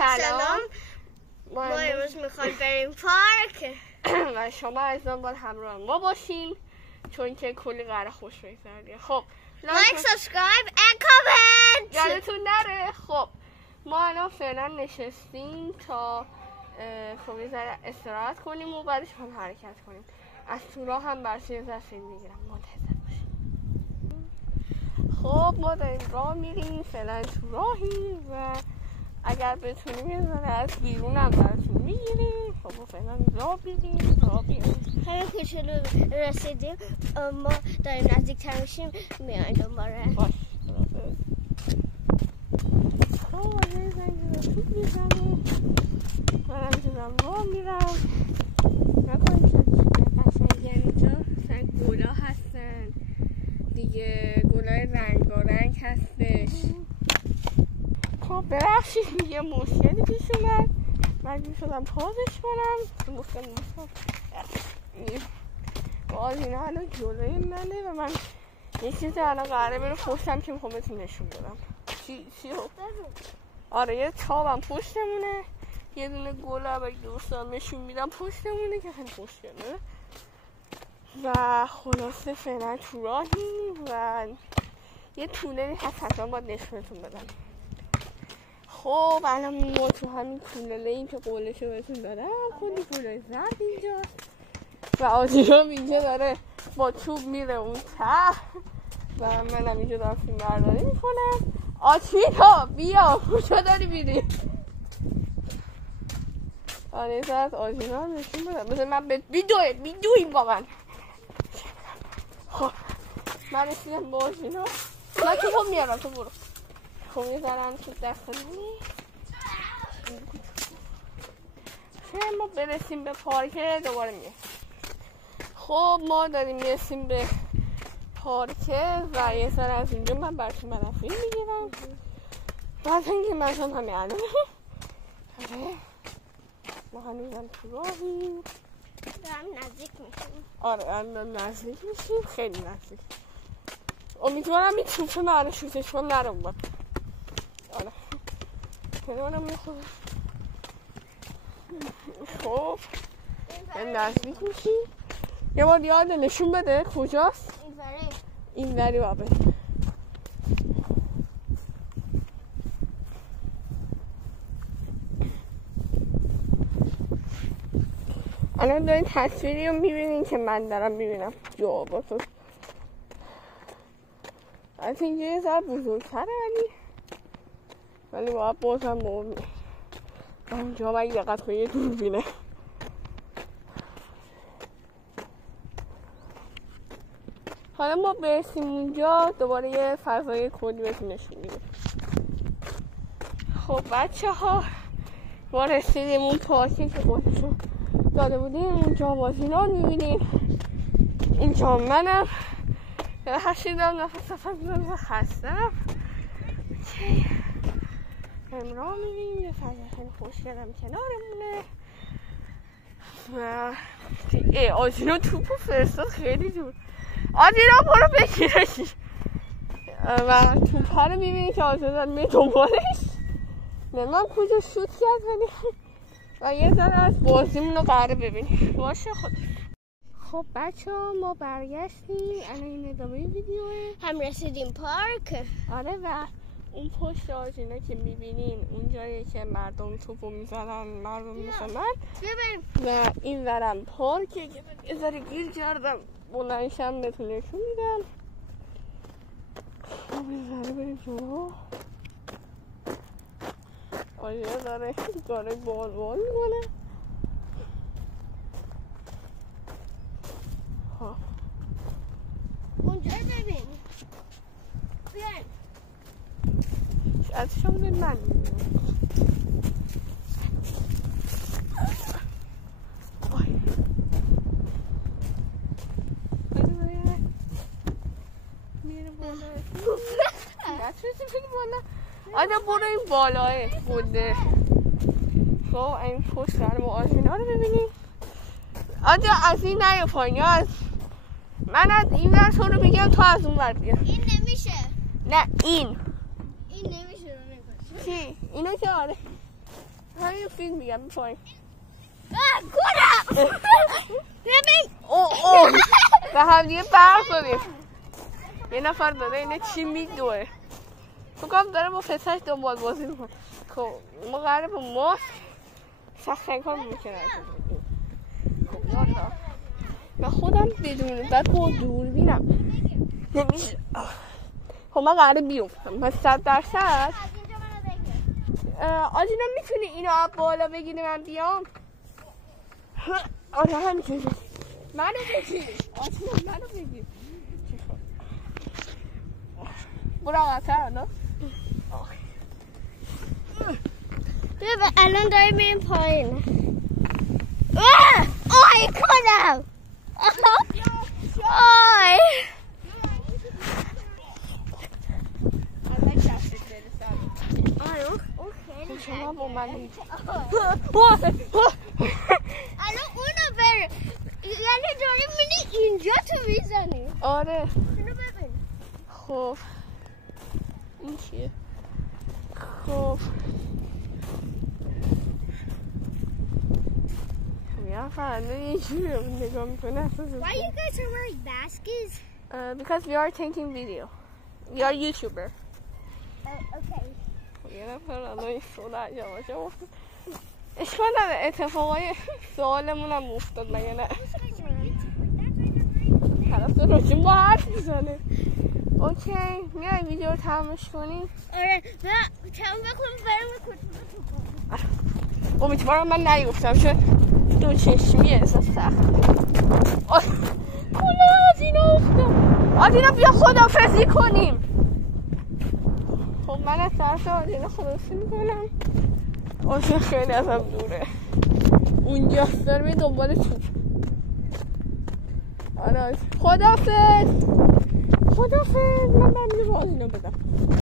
سلام. ما امروز میخوایم بریم پارک و شما عزیزان باید همراه ما باشین چون که کلی قراره خوش بگذره. خب لایک، سابسکرایب و کامنت یادتون نره. خب ما الان فعلا نشستیم تا خب یه ذره استراحت کنیم و بعدش هم حرکت کنیم. از تو راه هم برسی یه ذره فیلم میگیرم، منتظر باشیم. خب ما داریم راه میریم، فعلا تو راهیم و اگر بتونیم یه ذره از بیرون هم براتون میگیریم. خب فعلا راه بیریم. همه کوچولو رسیدیم، ما داریم نزدیک‌تر میشیم، میایم دوباره. باش خب یه زنگ رو توپ میزنه، منم جونم راه میرم. نکنید چه قشنگه اینجا، مثلا گلا هستن دیگه، گلای رنگارنگ هستش. خب ببخشید یه مشکلی پیش اومد، مجبور شدم پازش کنم. مشکل باز اینا الان جلوی منه و من یه چیزی الان قراره بره پشتم که میخوام بهتون نشون بدم. چی آره یه تابم پشتمونه، یه دونه گلاب اگه دوستان نشون میدم پشتمونه که خیلی خوشگله. و خلاصه فعلا تو راهیم و یه تونلی هست حتما باید نشونتون بدم. خب الان ما تو همین تونله این که قولشو بهتون دادم، کلی گلای زرد اینجا و آجیرام اینجا داره با چوب میره اون ته و منم اینجا دارم فیلم برداری میکنم. آتینا بیا کجا داری میری؟ آره زرد آجینا هم نشون بدم، بذار من بیدویم با من. خب من رسیدم با آجینا، من که خب میارم تو برو. خب یه ذرم تو دست کنی چه ما برسیم به پارک دوباره میه. خب ما داریم میرسیم به پارک و یه ذره از اینجا من براتون فیلم میگیرم. بعد اینکه مثلا همین الان ما هنوزم تو راهیم، دارم نزدیک میشیم. آره الان نزدیک میشیم، خیلی نزدیک. امیدوارم این توپ من شوتش کنم نره اون. آره کنارم میخوره. خب نزدیک میشیم. یه بار یاد نشون بده کجاست؟ این وری بابه. الان دارین تصویری رو میبینین که من دارم میبینم جواباتو. از اینجا یه ذره بزرگتره ولی باید بازم مومی اونجا باید دقت کنی یه دوربینه. حالا ما برسیم اونجا دوباره یه فضای کلی بهتون نشون میدیم. خب بچه ها ما رسیدیم اون پارکی که خودشون داده بودیم. اینجا بازینا میبینیم، اینجا منم هشیدم نفس خستم. امرا میبینیم یه فضا خیلی خوشگلم کنارمونه و آجینا توپو فرستاد خیلی دور. آجینا برو بگیرشی و توپه رو میبینی که آجینا می دنبالش نمیم کجا شوت کرد و یه ذره از بازیمون رو قراره ببینیم. باشه خود. خب بچه ها ما برگشتیم، الان این ادامه ویدیوه. هم رسیدیم پارک. آره و اون پشت آجینا که میبینین اون جایی که مردم توپو میزنن، مردم مثل من. و این ورم پارکه که یه ذره گیر کردم بلنشم بهتون نشون میدم. خب این ذره بریم جلو. آجینا داره بال میکنه. اونجا ببین، بیاین از شما دید من میره بالا آجا برو این بالاه بوده. خب این پشت سر ما آجینا رو ببینیم. آجا از این نیا پایین، من از این ور تو رو میگم تو از اون ور بیا. این نمیشه. نه این نمیشه رو نمیشه. چی؟ اینو که آره همین فیلم میگم پایین گورم ببین اوه به هم دیگه برخوریم یه نفر داره اینه چی میدوه فکرم داره با پسرش دنبال بازی میکنه خب ما قراره با ماسک سخت کار میکنه خب یالا من خودم بدون بعد با دوربینم نمیشه خب من قراره بیام من 100% آجینا میتونی اینو از بالا بگیری من بیام آره همینجوری منو بگیر آجینا منو بگیر برو آقاتر نه ببین الان داریم میریم پایین آی کنم آی شما با من الان اونو بره یعنی داری منی اینجا تو میزنی آره اینو ببین خب این چیه خب یا فرنده اینجوری رو نگاه میکنه Why you guys are wearing baskets? Because we are taking video We are YouTuber Okay یه نفر الان این سوال یواش یواش اشکال نداره اتفاقای سوالمون هم افتاد مگه نه طرف تو راجع ما حرف میزنه اوکی میای ویدیو رو تمامش کنیم آره نه تمام بکنم برم کتبه امیدوارم من نیفتم چون دو چشمیه احساس سخت کلا آدینا افتاد آدینا بیا خداحافظی کنیم خب من از طرف آدینا خداحافظی میکنم آدینا خیلی ازم دوره اونجا داره می دنبال توپ آره خداحافظ من برم یه با آدینا بدم